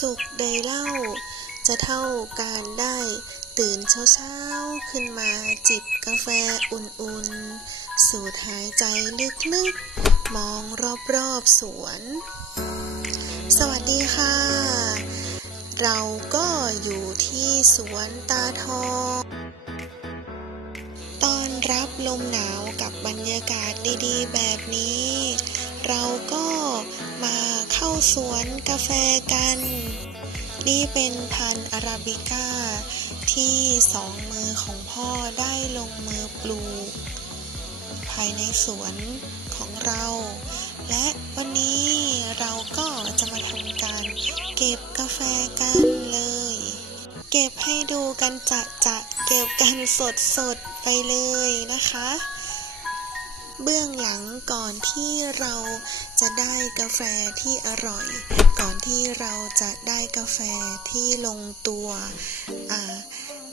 สุขใดเล่า จะเท่าการได้ตื่นเช้าๆขึ้นมาจิบกาแฟอุ่นๆ สูดหายใจลึกๆ มองรอบๆสวน สวัสดีค่ะ เราก็อยู่ที่สวนตาทองตอนรับลมหนาวกับบรรยากาศดีๆ แบบนี้ เราก็ สวนกาแฟกัน นี่เป็นพันธุ์อาราบิก้า ที่สองมือของพ่อได้ลงมือปลูก ภายในสวนของเรา และวันนี้เราก็จะมาทำการเก็บกาแฟกันเลย เก็บให้ดูกันจะจะเก็บกันสดสดไปเลยนะคะ เบื้องหลังก่อนที่เราจะได้กาแฟที่อร่อย ก่อนที่เราจะได้กาแฟที่ลงตัว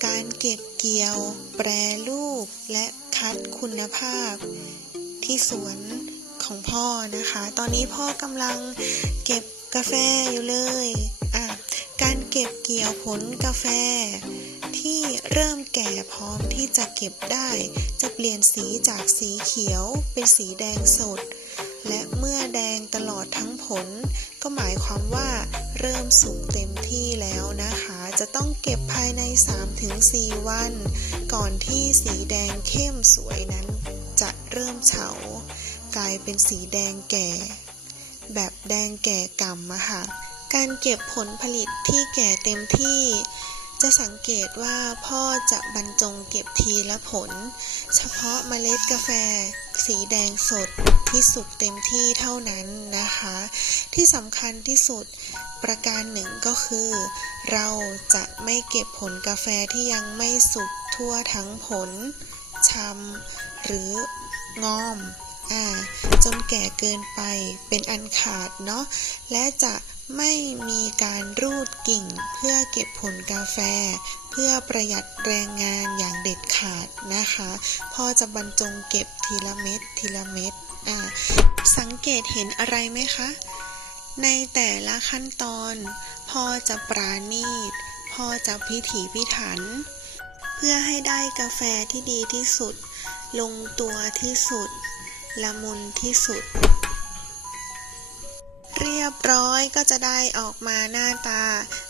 การเก็บเกี่ยว แปรรูป และคัดคุณภาพ ที่สวนของพ่อนะคะ ตอนนี้พ่อกำลังเก็บกาแฟอยู่เลยอะ เก็บเกี่ยวผลกาแฟ ที่เริ่มแก่พร้อมที่จะเก็บได้ จะเปลี่ยนสีจากสีเขียวเป็นสีแดงสด และเมื่อแดงตลอดทั้งผล ก็หมายความว่าเริ่มสุกเต็มที่แล้วนะคะ จะต้องเก็บภายใน 3-4 วัน ก่อนที่สีแดงเข้มสวยนั้น จะเริ่มเฉากลายเป็นสีแดงแก่ แบบแดงแก่กำอะค่ะ การเก็บผลผลิตที่แก่เต็มที่ จะสังเกตว่าพ่อจะบรรจงเก็บทีละผล เฉพาะเมล็ดกาแฟ สีแดงสดที่สุกเต็มที่เท่านั้นนะคะ ที่สำคัญที่สุดประการหนึ่งก็คือ เราจะไม่เก็บผลกาแฟที่ยังไม่สุกทั่วทั้งผลชำหรืองอม อ่า จนแก่เกินไปเป็นอันขาดเนาะและจะ ไม่มีการรูดกิ่งเพื่อเก็บผลกาแฟ เพื่อประหยัดแรงงานอย่างเด็ดขาดนะคะ พ่อจะบรรจงเก็บทีละเม็ดทีละเม็ดอ่าสังเกตเห็นอะไรไหมคะ ในแต่ละขั้นตอน พ่อจะปราณีต พ่อจะพิถีพิถัน เพื่อให้ได้กาแฟที่ดีที่สุด ลงตัวที่สุด ละมุนที่สุด เรียบร้อยก็จะได้ออกมาหน้าตา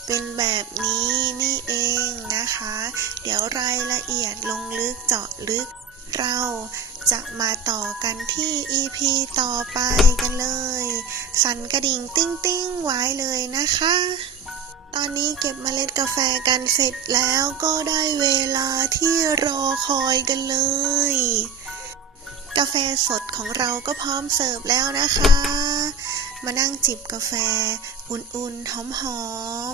เป็นแบบนี้นี่เองนะคะ เดี๋ยวรายละเอียดลงลึกเจาะลึกเราจะมาต่อกันที่ EP ต่อไปกันเลย สั่นกระดิ่งติ้งติ้งไว้เลยนะคะ ตอนนี้เก็บเมล็ดกาแฟกันเสร็จแล้วก็ได้เวลาที่รอคอยกันเลย กาแฟสดของเราก็พร้อมเสิร์ฟแล้วนะคะ มานั่งจิบกาแฟ อุ่นๆ หอ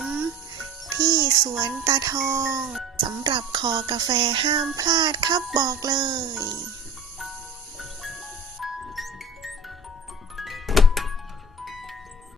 มๆ ที่สวนตาทอง สำหรับคอกาแฟห้ามพลาดครับบอกเลย